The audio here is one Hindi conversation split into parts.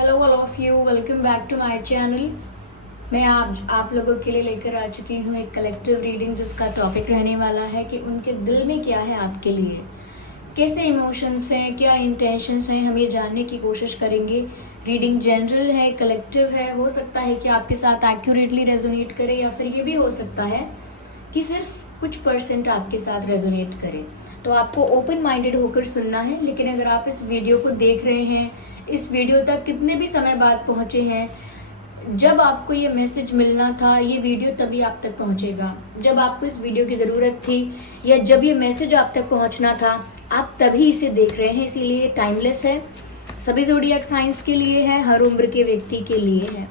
Hello all of you, welcome back to my channel. मैं आप लोगों के लिए लेकर आ चुकी हूँ एक कलेक्टिव रीडिंग जिसका टॉपिक रहने वाला है कि उनके दिल में क्या है आपके लिए, कैसे इमोशंस हैं, क्या इंटेंशंस हैं, हम ये जानने की कोशिश करेंगे। रीडिंग जनरल है, कलेक्टिव है, हो सकता है कि आपके साथ एक्यूरेटली रेजोनेट करे या फिर ये भी हो सकता है कि सिर्फ कुछ परसेंट आपके साथ रेजोनेट करे। तो आपको ओपन माइंडेड होकर सुनना है। लेकिन अगर आप इस वीडियो को देख रहे हैं, इस वीडियो तक कितने भी समय बाद पहुंचे हैं, जब आपको ये मैसेज मिलना था, ये वीडियो तभी आप तक पहुंचेगा। जब आपको इस वीडियो की ज़रूरत थी या जब ये मैसेज आप तक पहुंचना था, आप तभी इसे देख रहे हैं। इसीलिए टाइमलेस है, सभी ज़ोडिएक साइंस के लिए है, हर उम्र के व्यक्ति के लिए है।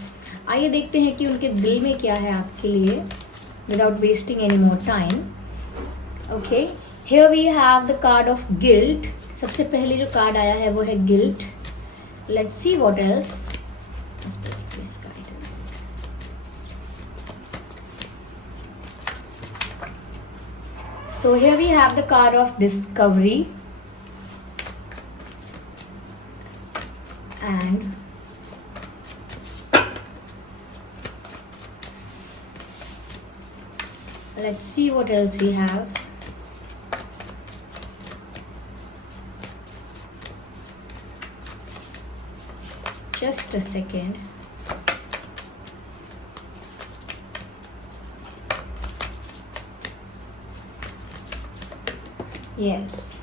आइए देखते हैं कि उनके दिल में क्या है आपके लिए, without wasting any more time. Okay, here we have the card of guilt. सबसे पहले जो कार्ड आया है वो है guilt. Let's see what else. So here we have the card of discovery and let's see what else we have. Just a second. Yes.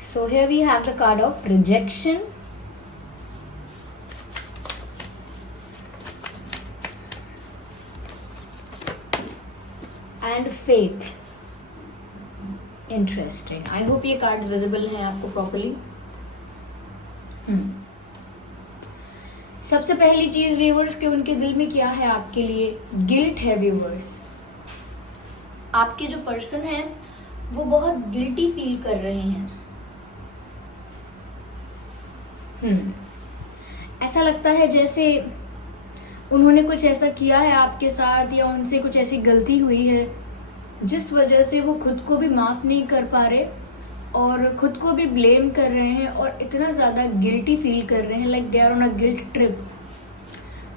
So here we have the card of rejection and faith. Interesting. I hope ये cards visible हैं आपको properly. सबसे पहली चीज व्यूवर्स के उनके दिल में क्या है आपके लिए, गिल्ट है व्यूवर्स। आपके जो पर्सन है वो बहुत गिल्टी फील कर रहे हैं। ऐसा लगता है जैसे उन्होंने कुछ ऐसा किया है आपके साथ या उनसे कुछ ऐसी गलती हुई है जिस वजह से वो खुद को भी माफ नहीं कर पा रहे और खुद को भी ब्लेम कर रहे हैं और इतना ज़्यादा गिल्टी फील कर रहे हैं, like they are on a guilt trip.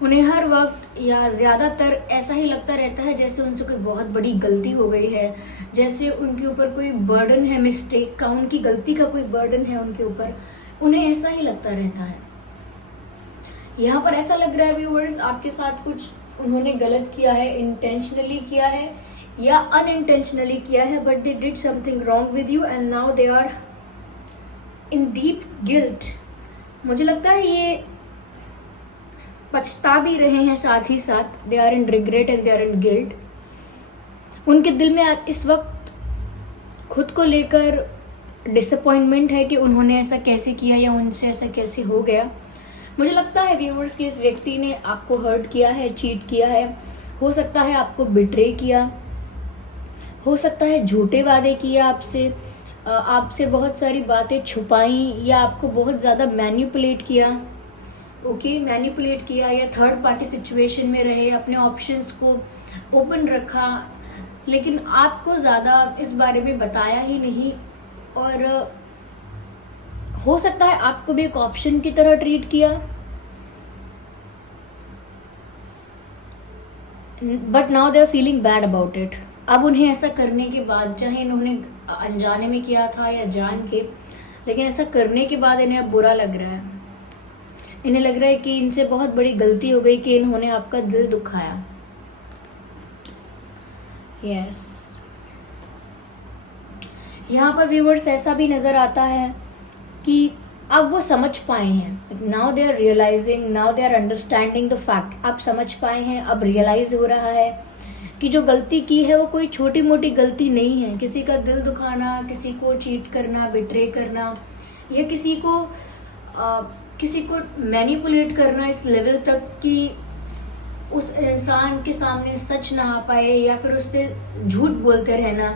उन्हें हर वक्त या ज़्यादातर ऐसा ही लगता रहता है जैसे उनसे कोई बहुत बड़ी गलती हो गई है, जैसे उनके ऊपर कोई बर्डन है, मिस्टेक का, उनकी गलती का कोई बर्डन है उनके ऊपर। उन्हें ऐसा ही लगता रहता है। यहाँ पर ऐसा लग रहा है व्यूअर्स आपके साथ कुछ उन्होंने गलत किया है, इंटेंशनली किया है या अनइंटेंशनली किया है, but they did something wrong with you and now they are in deep guilt. मुझे लगता है ये पछता भी रहे हैं, साथ ही साथ they are in regret and they are in guilt. उनके दिल में इस वक्त खुद को लेकर डिसअपॉइंटमेंट है कि उन्होंने ऐसा कैसे किया या उनसे ऐसा कैसे हो गया। मुझे लगता है व्यूअर्स कि इस व्यक्ति ने आपको हर्ट किया है, चीट किया है, हो सकता है आपको बिट्रे किया, हो सकता है झूठे वादे किए आपसे बहुत सारी बातें छुपाई या आपको बहुत ज़्यादा मैनिपुलेट किया। मैनिपुलेट किया या थर्ड पार्टी सिचुएशन में रहे, अपने ऑप्शंस को ओपन रखा लेकिन आपको ज़्यादा इस बारे में बताया ही नहीं और हो सकता है आपको भी एक ऑप्शन की तरह ट्रीट किया। But now they are feeling bad about it. अब उन्हें ऐसा करने के बाद, चाहे इन्होंने अनजाने में किया था या जान के, लेकिन ऐसा करने के बाद इन्हें अब बुरा लग रहा है। इन्हें लग रहा है कि इनसे बहुत बड़ी गलती हो गई कि इन्होंने आपका दिल दुखाया। यस, यहाँ पर व्यूअर्स ऐसा भी नजर आता है कि अब वो समझ पाए हैं। Now they are realising, now they are understanding the fact. अब समझ पाए हैं, अब रियलाइज हो रहा है कि जो गलती की है वो कोई छोटी मोटी गलती नहीं है। किसी का दिल दुखाना, किसी को चीट करना, बिट्रे करना या किसी को मैनिपुलेट करना इस लेवल तक कि उस इंसान के सामने सच ना आ पाए या फिर उससे झूठ बोलते रहना,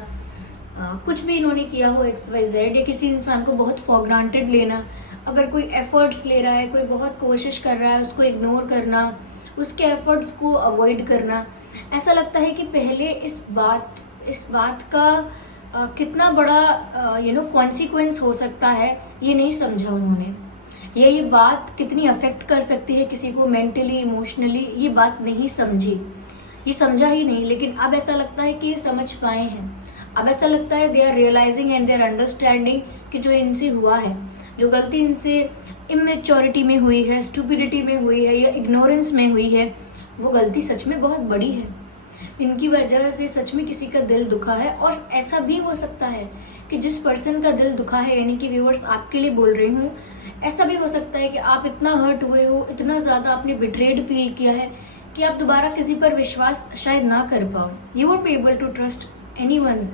कुछ भी इन्होंने किया हो XYZ, या किसी इंसान को बहुत फॉर ग्रांटेड लेना। अगर कोई एफर्ट्स ले रहा है, कोई बहुत कोशिश कर रहा है, उसको इग्नोर करना, उसके एफर्ट्स को अवॉइड करना। ऐसा लगता है कि पहले इस बात का कितना बड़ा कॉन्सिक्वेंस हो सकता है ये नहीं समझा उन्होंने। ये बात कितनी अफेक्ट कर सकती है किसी को मेंटली इमोशनली, ये बात नहीं समझी, ये समझा ही नहीं। लेकिन अब ऐसा लगता है कि ये समझ पाए हैं, अब ऐसा लगता है they are realising and they are understanding कि जो इनसे हुआ है, जो गलती इनसे इमेच्योरिटी में हुई है, स्टूपिडिटी में हुई है या इग्नोरेंस में हुई है, वो गलती सच में बहुत बड़ी है। इनकी वजह से सच में किसी का दिल दुखा है। और ऐसा भी हो सकता है कि जिस पर्सन का दिल दुखा है, यानी कि व्यूअर्स आपके लिए बोल रही हूँ, ऐसा भी हो सकता है कि आप इतना हर्ट हुए हो, इतना ज़्यादा आपने बिट्रेड फील किया है कि आप दोबारा किसी पर विश्वास शायद ना कर पाओ। You won't be able to trust anyone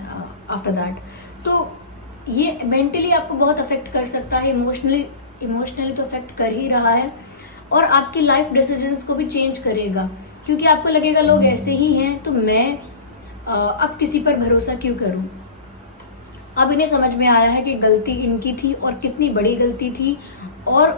after that. तो ये मेंटली आपको बहुत अफेक्ट कर सकता है, इमोशनली तो अफेक्ट कर ही रहा है, और आपकी लाइफ डिसीजंस को भी चेंज करेगा, क्योंकि आपको लगेगा लोग ऐसे ही हैं तो मैं अब किसी पर भरोसा क्यों करूं। अब इन्हें समझ में आया है कि गलती इनकी थी और कितनी बड़ी गलती थी, और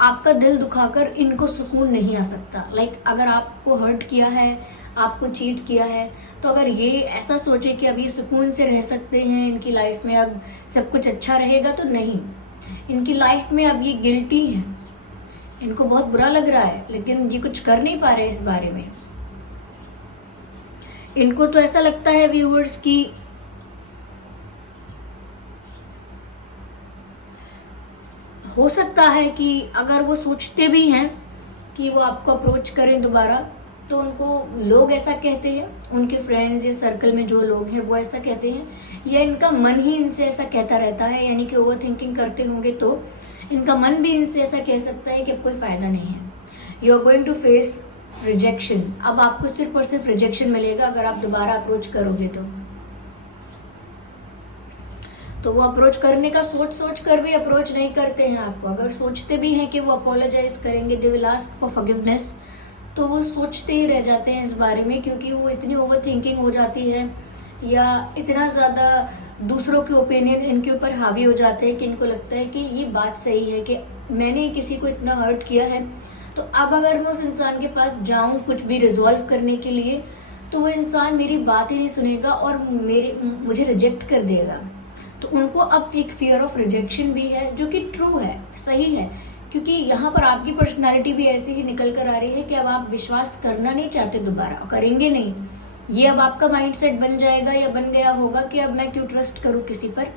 आपका दिल दुखाकर इनको सुकून नहीं आ सकता। अगर आपको हर्ट किया है, आपको चीट किया है, तो अगर ये ऐसा सोचे कि अब ये सुकून से रह सकते हैं, इनकी लाइफ में अब सब कुछ अच्छा रहेगा, तो नहीं। इनकी लाइफ में अब ये गिल्टी है, इनको बहुत बुरा लग रहा है, लेकिन ये कुछ कर नहीं पा रहे इस बारे में। इनको तो ऐसा लगता है व्यूअर्स की हो सकता है कि अगर वो सोचते भी हैं कि वो आपको अप्रोच करें दोबारा, तो उनको लोग ऐसा कहते हैं, उनके फ्रेंड्स या सर्कल में जो लोग हैं वो ऐसा कहते हैं, या इनका मन ही इनसे ऐसा कहता रहता है, यानी कि ओवर थिंकिंग करते होंगे तो इनका मन भी इनसे ऐसा कह सकता है कि अब कोई फायदा नहीं है, you are going to face rejection. अब आपको सिर्फ और सिर्फ रिजेक्शन मिलेगा अगर आप दोबारा अप्रोच करोगे तो वो अप्रोच करने का सोच कर भी अप्रोच नहीं करते हैं आपको। अगर सोचते भी हैं कि वो अपोलोजाइज करेंगे, they will ask for forgiveness, तो वो सोचते ही रह जाते हैं इस बारे में, क्योंकि वो इतनी ओवर थिंकिंग हो जाती है या इतना ज़्यादा दूसरों के ओपिनियन इनके ऊपर हावी हो जाते हैं कि इनको लगता है कि ये बात सही है कि मैंने किसी को इतना हर्ट किया है, तो अब अगर मैं उस इंसान के पास जाऊं कुछ भी रिजॉल्व करने के लिए, तो वो इंसान मेरी बात ही नहीं सुनेगा और मुझे रिजेक्ट कर देगा। तो उनको अब एक फियर ऑफ रिजेक्शन भी है, जो कि ट्रू है, सही है, क्योंकि यहाँ पर आपकी पर्सनालिटी भी ऐसी ही निकल कर आ रही है कि अब आप विश्वास करना नहीं चाहते, दोबारा करेंगे नहीं। ये अब आपका माइंडसेट बन जाएगा या बन गया होगा कि अब मैं क्यों ट्रस्ट करूँ किसी पर,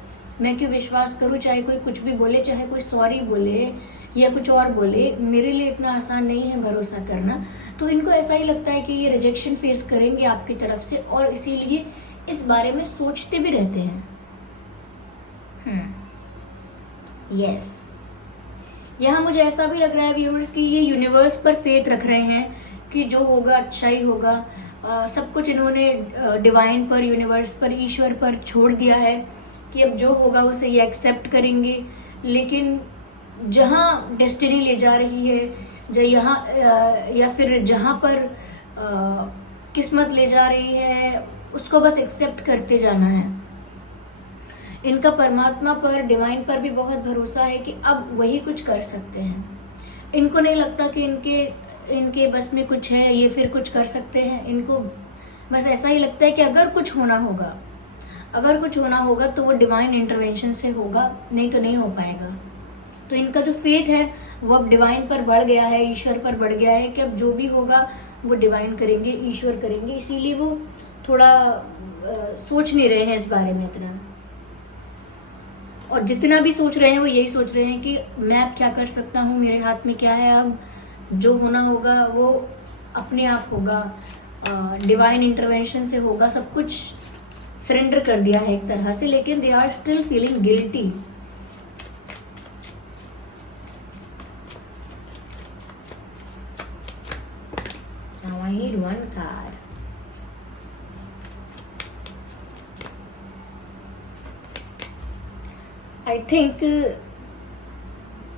मैं क्यों विश्वास करूँ, चाहे कोई कुछ भी बोले, चाहे कोई सॉरी बोले या कुछ और बोले, मेरे लिए इतना आसान नहीं है भरोसा करना। तो इनको ऐसा ही लगता है कि ये रिजेक्शन फेस करेंगे आपकी तरफ से, और इसीलिए इस बारे में सोचते भी रहते हैं। यस, यहाँ मुझे ऐसा भी लग रहा है व्यूअर्स कि ये यूनिवर्स पर फेथ रख रहे हैं कि जो होगा अच्छा ही होगा। सब कुछ इन्होंने डिवाइन पर, यूनिवर्स पर, ईश्वर पर छोड़ दिया है कि अब जो होगा उसे ये एक्सेप्ट करेंगे। लेकिन जहाँ डेस्टिनी ले जा रही है, जो यहाँ या फिर जहाँ पर किस्मत ले जा रही है, उसको बस एक्सेप्ट करते जाना है। इनका परमात्मा पर, डिवाइन पर भी बहुत भरोसा है कि अब वही कुछ कर सकते हैं। इनको नहीं लगता कि इनके बस में कुछ है, ये फिर कुछ कर सकते हैं। इनको बस ऐसा ही लगता है कि अगर कुछ होना होगा तो वो डिवाइन इंटरवेंशन से होगा, नहीं तो नहीं हो पाएगा। तो इनका जो फेथ है वो अब डिवाइन पर बढ़ गया है, ईश्वर पर बढ़ गया है कि अब जो भी होगा वो डिवाइन करेंगे, ईश्वर करेंगे। इसीलिए वो थोड़ा सोच नहीं रहे हैं इस बारे में इतना, और जितना भी सोच रहे हैं वो यही सोच रहे हैं कि मैं अब क्या कर सकता हूँ, मेरे हाथ में क्या है, अब जो होना होगा वो अपने आप होगा, डिवाइन इंटरवेंशन से होगा। सब कुछ सरेंडर कर दिया है एक तरह से, लेकिन they are still feeling guilty. Now I need one card. I think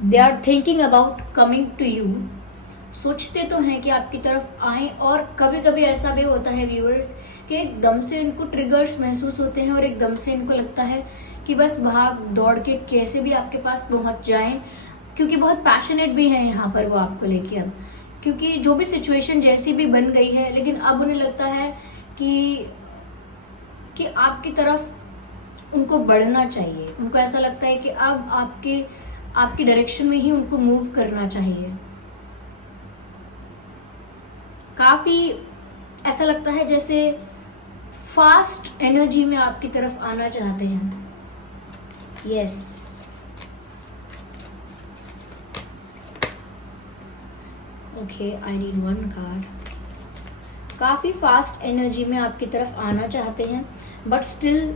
they are thinking about coming to you। सोचते तो हैं कि आपकी तरफ आएं, और कभी कभी ऐसा भी होता है व्यूअर्स कि एकदम से इनको ट्रिगर्स महसूस होते हैं और एकदम से इनको लगता है कि बस भाग दौड़ के कैसे भी आपके पास पहुंच जाएं, क्योंकि बहुत पैशनेट भी हैं यहाँ पर वो आपको लेके। अब क्योंकि जो भी सिचुएशन जैसी भी बन गई है, लेकिन अब उन्हें लगता है कि आपकी तरफ उनको बढ़ना चाहिए। उनको ऐसा लगता है कि अब आपकी डायरेक्शन में ही उनको मूव करना चाहिए। काफी ऐसा लगता है जैसे फास्ट एनर्जी में आपकी तरफ आना चाहते हैं। यस, ओके, आई नीड वन कार्ड। काफी फास्ट एनर्जी में आपकी तरफ आना चाहते हैं, बट स्टिल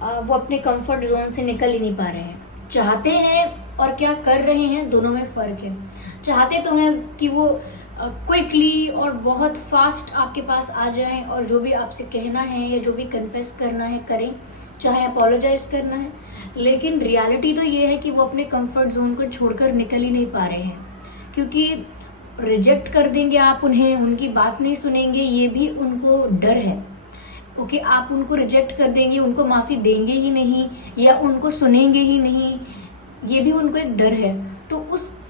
वो अपने कंफर्ट जोन से निकल ही नहीं पा रहे हैं। चाहते हैं और क्या कर रहे हैं, दोनों में फर्क है। चाहते तो हैं कि वो क्विकली और बहुत फास्ट आपके पास आ जाएं और जो भी आपसे कहना है या जो भी कन्फेस करना है करें, चाहे अपोलोजाइज करना है, लेकिन रियलिटी तो ये है कि वो अपने कंफर्ट जोन को छोड़कर निकल ही नहीं पा रहे हैं, क्योंकि रिजेक्ट कर देंगे आप उन्हें, उनकी बात नहीं सुनेंगे, ये भी उनको डर है। ओके, आप उनको रिजेक्ट कर देंगे, उनको माफ़ी देंगे ही नहीं या उनको सुनेंगे ही नहीं, ये भी उनको एक डर है। तो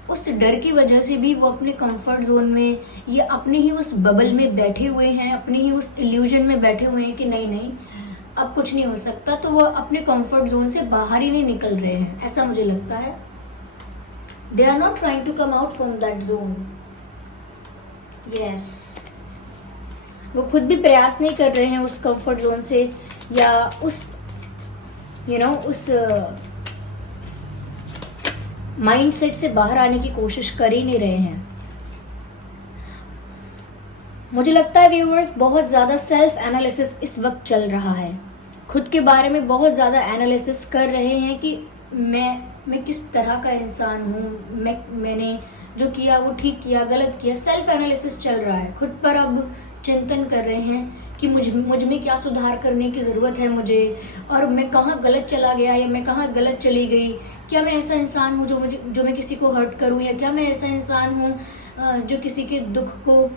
उस डर की वजह से भी वो अपने कंफर्ट जोन में या अपने ही उस बबल में बैठे हुए हैं, अपने ही उस इल्यूजन में बैठे हुए हैं कि नहीं नहीं अब कुछ नहीं हो सकता, तो वो अपने कंफर्ट जोन से बाहर ही नहीं निकल रहे हैं, ऐसा मुझे लगता है। They are not trying to come out from that zone. Yes, वो खुद भी प्रयास नहीं कर रहे हैं उस कंफर्ट जोन से या उस उस माइंडसेट से बाहर आने की कोशिश कर ही नहीं रहे हैं। मुझे लगता है व्यूअर्स, बहुत ज़्यादा सेल्फ एनालिसिस इस वक्त चल रहा है। खुद के बारे में बहुत ज़्यादा एनालिसिस कर रहे हैं कि मैं किस तरह का इंसान हूँ, मैंने जो किया वो ठीक किया, गलत किया। सेल्फ एनालिसिस चल रहा है, खुद पर अब चिंतन कर रहे हैं कि मुझ में क्या सुधार करने की ज़रूरत है मुझे, और मैं कहाँ गलत चला गया या मैं कहाँ गलत चली गई। क्या मैं ऐसा इंसान हूँ जो मैं किसी को हर्ट करूँ, या क्या मैं ऐसा इंसान हूँ जो किसी के दुख को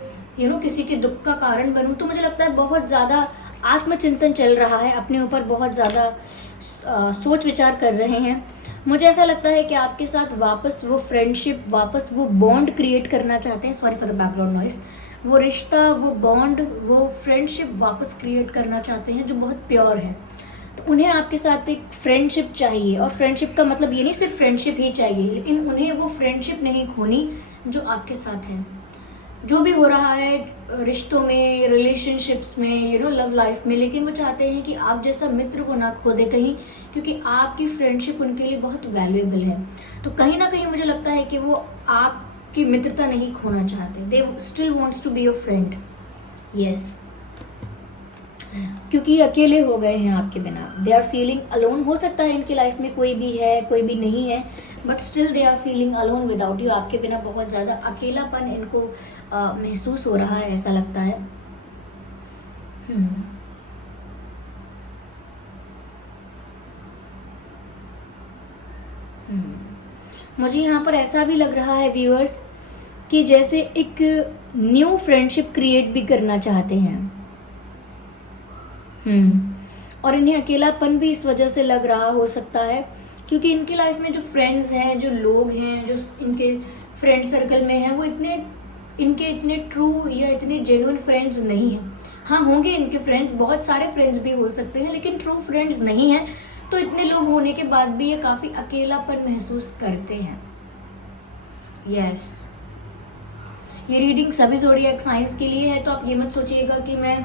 किसी के दुख का कारण बनूँ। तो मुझे लगता है बहुत ज़्यादा आत्मचिंतन चल रहा है, अपने ऊपर बहुत ज़्यादा सोच विचार कर रहे हैं। मुझे ऐसा लगता है कि आपके साथ वापस वो फ्रेंडशिप, वापस वो बॉन्ड क्रिएट करना चाहते हैं। Sorry for the background noise. वो रिश्ता, वो बॉन्ड, वो फ्रेंडशिप वापस क्रिएट करना चाहते हैं जो बहुत प्योर है। तो उन्हें आपके साथ एक फ्रेंडशिप चाहिए, और फ्रेंडशिप का मतलब ये नहीं सिर्फ फ्रेंडशिप ही चाहिए, लेकिन उन्हें वो फ्रेंडशिप नहीं खोनी जो आपके साथ है। जो भी हो रहा है रिश्तों में, रिलेशनशिप्स में, लव लाइफ में, लेकिन वो चाहते हैं कि आप जैसा मित्र को ना खो दे कहीं, क्योंकि आपकी फ्रेंडशिप उनके लिए बहुत वैल्यूएबल है। तो कहीं ना कहीं मुझे लगता है कि वो आपकी मित्रता नहीं खोना चाहते। They still wants to be your friend. Yes, क्योंकि अकेले हो गए हैं आपके बिना। They are feeling alone. हो सकता है इनकी लाइफ में कोई भी है, कोई भी नहीं है, but still they are feeling alone without you. आपके बिना बहुत ज़्यादा अकेलापन इनको महसूस हो रहा है, ऐसा लगता है। मुझे यहाँ पर ऐसा भी लग रहा है व्यूअर्स कि जैसे एक न्यू फ्रेंडशिप क्रिएट भी करना चाहते हैं। और इन्हें अकेलापन भी इस वजह से लग रहा हो सकता है क्योंकि इनकी लाइफ में जो फ्रेंड्स हैं, जो लोग हैं, जो इनके फ्रेंड सर्कल में हैं, वो इतने ट्रू या इतने जेन्युइन फ्रेंड्स नहीं हैं। हाँ, होंगे इनके फ्रेंड्स, बहुत सारे फ्रेंड्स भी हो सकते हैं, लेकिन ट्रू फ्रेंड्स नहीं हैं। तो इतने लोग होने के बाद भी ये काफ़ी अकेलापन महसूस करते हैं। यस, ये रीडिंग सभी ज़ोडिएक साइंस के लिए है, तो आप ये मत सोचिएगा कि मैं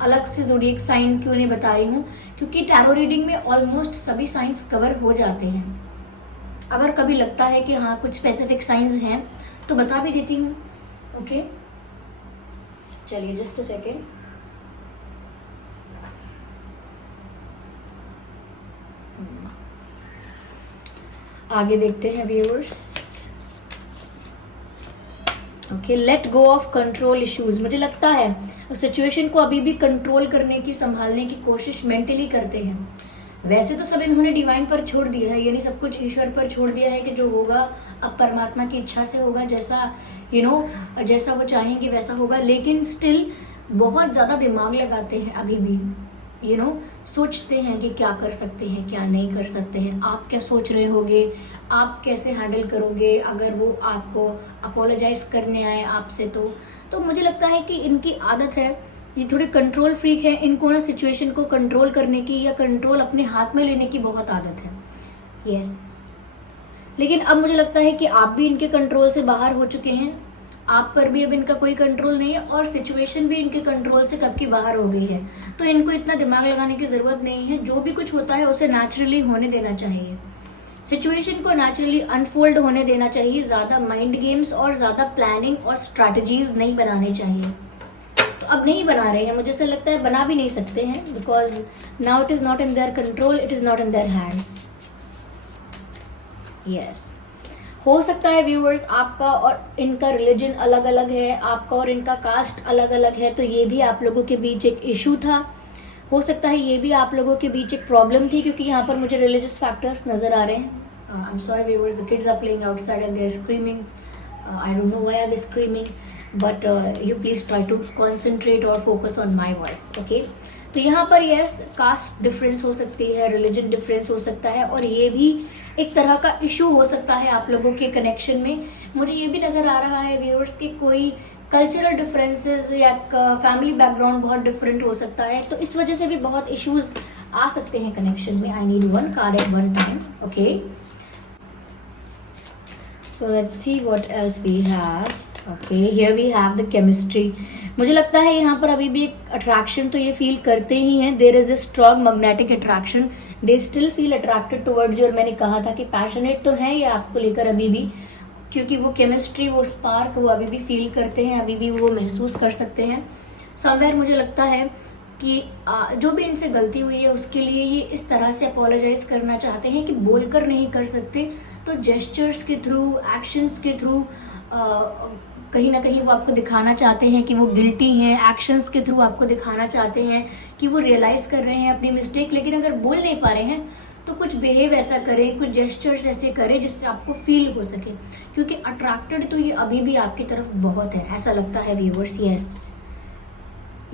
अलग से ज़ोडिएक साइन क्यों नहीं बता रही हूँ, क्योंकि टैरो रीडिंग में ऑलमोस्ट सभी साइंस कवर हो जाते हैं। अगर कभी लगता है कि हाँ कुछ स्पेसिफिक साइंस हैं तो बता भी देती हूँ। ओके, चलिए जस्ट अ सेकेंड। आगे देखते हैं viewers. Okay, let go of control issues. मुझे लगता है सिचुएशन को अभी भी कंट्रोल करने की, संभालने की कोशिश मेंटली करते हैं। वैसे तो सब इन्होंने डिवाइन पर छोड़ दिया है, यानी सब कुछ ईश्वर पर छोड़ दिया है कि जो होगा अब परमात्मा की इच्छा से होगा, जैसा जैसा वो चाहेंगे वैसा होगा। लेकिन स्टिल बहुत ज़्यादा दिमाग लगाते हैं अभी भी, सोचते हैं कि क्या कर सकते हैं, क्या नहीं कर सकते हैं, आप क्या सोच रहे होगे, आप कैसे हैंडल करोगे अगर वो आपको अपोलोजाइज करने आए आपसे। तो मुझे लगता है कि इनकी आदत है, ये थोड़े कंट्रोल फ्रीक है, इनको ना सिचुएशन को कंट्रोल करने की या कंट्रोल अपने हाथ में लेने की बहुत आदत है। यस, लेकिन अब मुझे लगता है कि आप भी इनके कंट्रोल से बाहर हो चुके हैं, आप पर भी अब इनका कोई कंट्रोल नहीं है और सिचुएशन भी इनके कंट्रोल से कब की बाहर हो गई है। तो इनको इतना दिमाग लगाने की ज़रूरत नहीं है, जो भी कुछ होता है उसे नेचुरली होने देना चाहिए, सिचुएशन को नेचुरली अनफोल्ड होने देना चाहिए। ज़्यादा माइंड गेम्स और ज़्यादा प्लानिंग और स्ट्रैटेजीज नहीं बनाने चाहिए। तो अब नहीं बना रहे हैं, मुझे ऐसा लगता है बना भी नहीं सकते हैं, because now it is not in their control, it is not in their hands. Yes, हो सकता है व्यूअर्स आपका और इनका रिलीजन अलग अलग है, आपका और इनका कास्ट अलग अलग है, तो ये भी आप लोगों के बीच एक इशू था। हो सकता है ये भी आप लोगों के बीच एक प्रॉब्लम थी, क्योंकि यहाँ पर मुझे रिलीजियस फैक्टर्स नज़र आ रहे हैं। I am sorry viewers, the kids are playing outside and they are screaming, I don't know why are they screaming, but you please try to concentrate और focus on my voice, okay. तो यहाँ पर यस, कास्ट डिफरेंस हो सकती है, रिलीजन डिफरेंस हो सकता है, और ये भी एक तरह का इशू हो सकता है आप लोगों के कनेक्शन में। मुझे ये भी नज़र आ रहा है व्यूअर्स कि कोई कल्चरल डिफरेंसेस या फैमिली बैकग्राउंड बहुत डिफरेंट हो सकता है, तो इस वजह से भी बहुत इश्यूज आ सकते हैं कनेक्शन में। I need one card at one time, okay. So let's see what else we have. Okay, here we have the chemistry. मुझे लगता है यहाँ पर अभी भी एक अट्रैक्शन तो ये फील करते ही हैं, there is a strong magnetic attraction, they still feel attracted towards you. और मैंने कहा था कि पैशनेट तो है ये आपको लेकर अभी भी, क्योंकि वो केमिस्ट्री, वो स्पार्क वो अभी भी फील करते हैं, अभी भी वो महसूस कर सकते हैं समवेयर। मुझे लगता है कि जो भी इनसे गलती हुई है उसके लिए ये इस तरह से अपोलोजाइज करना चाहते हैं कि बोलकर नहीं कर सकते, तो जेस्चर्स के थ्रू, एक्शंस के थ्रू कहीं ना कहीं वो आपको दिखाना चाहते हैं कि वो गिल्टी हैं, एक्शंस के थ्रू आपको दिखाना चाहते हैं कि वो रियलाइज़ कर रहे हैं अपनी मिस्टेक। लेकिन अगर बोल नहीं पा रहे हैं तो कुछ बिहेव ऐसा करें, कुछ जेस्चर्स ऐसे करें जिससे आपको फील हो सके, क्योंकि अट्रैक्टेड तो ये अभी भी आपकी तरफ बहुत है, ऐसा लगता है viewers. Yes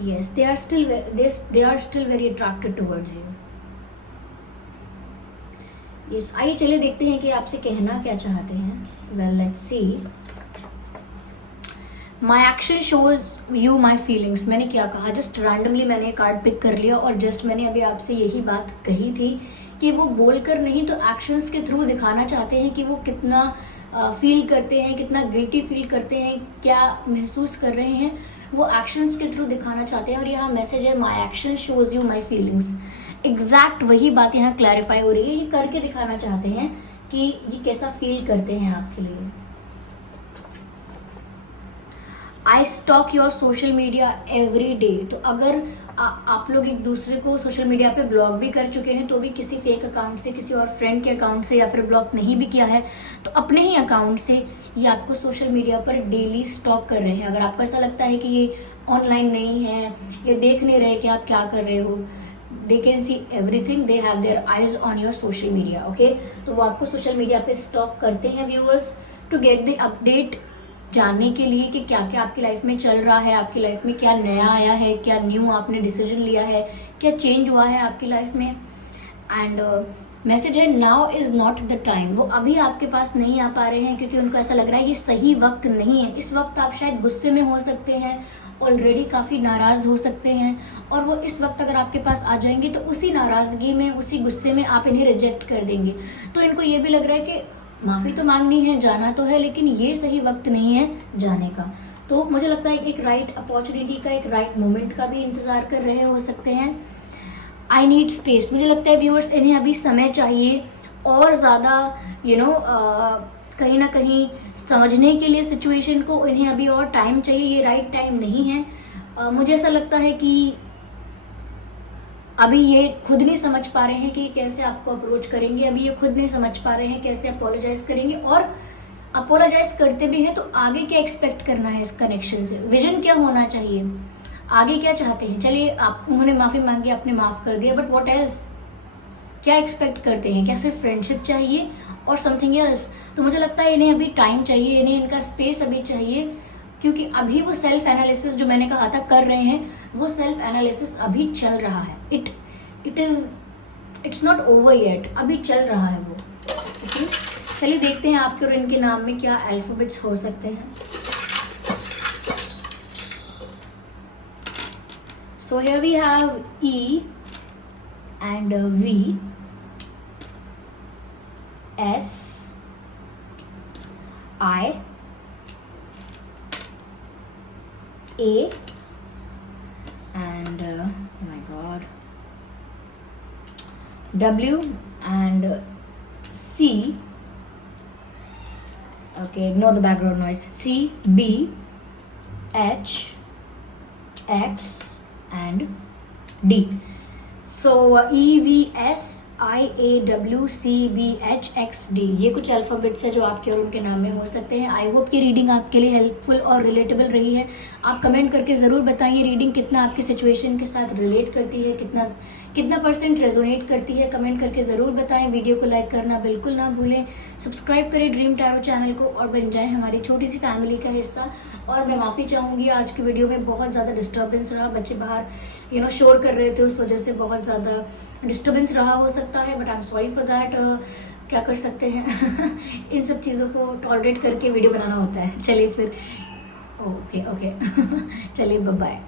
yes, they are still very attracted towards you. Yes, आइए चलिए देखते हैं कि आपसे कहना क्या चाहते हैं। Well let's see. My action shows you my feelings. मैंने क्या कहा, जस्ट रैंडमली मैंने कार्ड पिक कर लिया और जस्ट मैंने अभी आपसे यही बात कही थी कि वो बोलकर नहीं तो एक्शंस के थ्रू दिखाना चाहते हैं कि वो कितना फील करते हैं, कितना गिल्टी फील करते हैं, क्या महसूस कर रहे हैं, वो एक्शंस के थ्रू दिखाना चाहते हैं। और यहाँ मैसेज है my action shows you my feelings. Exact वही बात यहाँ क्लैरिफाई हो रही है, ये करके दिखाना चाहते हैं कि ये कैसा फील करते हैं आपके लिए। I stalk your social media every day. तो अगर आप लोग एक दूसरे को सोशल मीडिया पे ब्लॉक भी कर चुके हैं, तो भी किसी फेक अकाउंट से, किसी और फ्रेंड के अकाउंट से, या फिर ब्लॉक नहीं भी किया है तो अपने ही अकाउंट से ये आपको सोशल मीडिया पर डेली स्टॉक कर रहे हैं। अगर आपको ऐसा लगता है कि ये ऑनलाइन नहीं है या देख नहीं रहे कि आप क्या कर रहे हो, they can see everything, they have their eyes on your social media, okay. तो वो आपको सोशल मीडिया पे स्टॉक करते हैं viewers, to get the update, जानने के लिए कि क्या क्या आपकी लाइफ में चल रहा है, आपकी लाइफ में क्या नया आया है, क्या न्यू आपने डिसीजन लिया है, क्या चेंज हुआ है आपकी लाइफ में। एंड मैसेज है now is not the time. वो अभी आपके पास नहीं आ पा रहे हैं क्योंकि उनको ऐसा लग रहा है ये सही वक्त नहीं है। इस वक्त आप शायद गुस्से में हो सकते हैं, ऑलरेडी काफ़ी नाराज़ हो सकते हैं, और वो इस वक्त अगर आपके पास आ जाएंगे तो उसी नाराज़गी में, उसी गुस्से में आप इन्हें रिजेक्ट कर देंगे। तो इनको ये भी लग रहा है कि माफ़ी तो मांगनी है, जाना तो है, लेकिन ये सही वक्त नहीं है जाने का। तो मुझे लगता है एक राइट अपॉर्चुनिटी का, एक राइट मोमेंट का भी इंतज़ार कर रहे हो सकते हैं। I need space. मुझे लगता है व्यूअर्स इन्हें अभी समय चाहिए और ज़्यादा कहीं ना कहीं समझने के लिए सिचुएशन को, इन्हें अभी और टाइम चाहिए, ये राइट टाइम नहीं है। मुझे ऐसा लगता है कि अभी ये खुद नहीं समझ पा रहे हैं कि कैसे आपको अप्रोच करेंगे, अभी ये खुद नहीं समझ पा रहे हैं कैसे अपोलोजाइज करेंगे, और अपोलोजाइज करते भी हैं तो आगे क्या एक्सपेक्ट करना है इस कनेक्शन से, विजन क्या होना चाहिए, आगे क्या चाहते हैं। चलिए आप, उन्होंने माफ़ी मांगी, आपने माफ़ कर दिया, बट व्हाट एल्स, क्या एक्सपेक्ट करते हैं, क्या सिर्फ फ्रेंडशिप चाहिए और समथिंग एल्स। तो मुझे लगता है इन्हें अभी टाइम चाहिए, इन्हें इनका स्पेस अभी चाहिए, क्योंकि अभी वो सेल्फ एनालिसिस जो मैंने कहा था कर रहे हैं, वो सेल्फ एनालिसिस अभी चल रहा है। इट्स नॉट ओवर येट, अभी चल रहा है वो, ओके। चलिए देखते हैं आपके और इनके नाम में क्या अल्फाबेट्स हो सकते हैं। So here we have E and V, S I, A, and oh my god, W and C. Okay, ignore the background noise. C, B, H, X and D. So E, V, S, I, A, W, C, B, H, X, D, ये कुछ अल्फ़ाबेट्स है जो आपके और उनके नाम में हो सकते हैं। आई होप कि रीडिंग आपके लिए हेल्पफुल और रिलेटेबल रही है। आप कमेंट करके ज़रूर बताइए रीडिंग कितना आपकी सिचुएशन के साथ रिलेट करती है, कितना % रेजोनेट करती है। कमेंट करके ज़रूर बताएं। वीडियो को लाइक करना बिल्कुल ना भूलें। सब्सक्राइब करें ड्रीम टैरो चैनल को और बन जाएं हमारी छोटी सी फैमिली का हिस्सा। और मैं माफ़ी चाहूँगी, आज की वीडियो में बहुत ज़्यादा डिस्टर्बेंस रहा। बच्चे बाहर शोर कर रहे थे, उस वजह से बहुत ज़्यादा डिस्टर्बेंस रहा हो सकता है, but I am sorry for that. क्या कर सकते हैं इन सब चीज़ों को टॉलरेट करके वीडियो बनाना होता है। चलिए फिर ओके चलिए बाय बाय।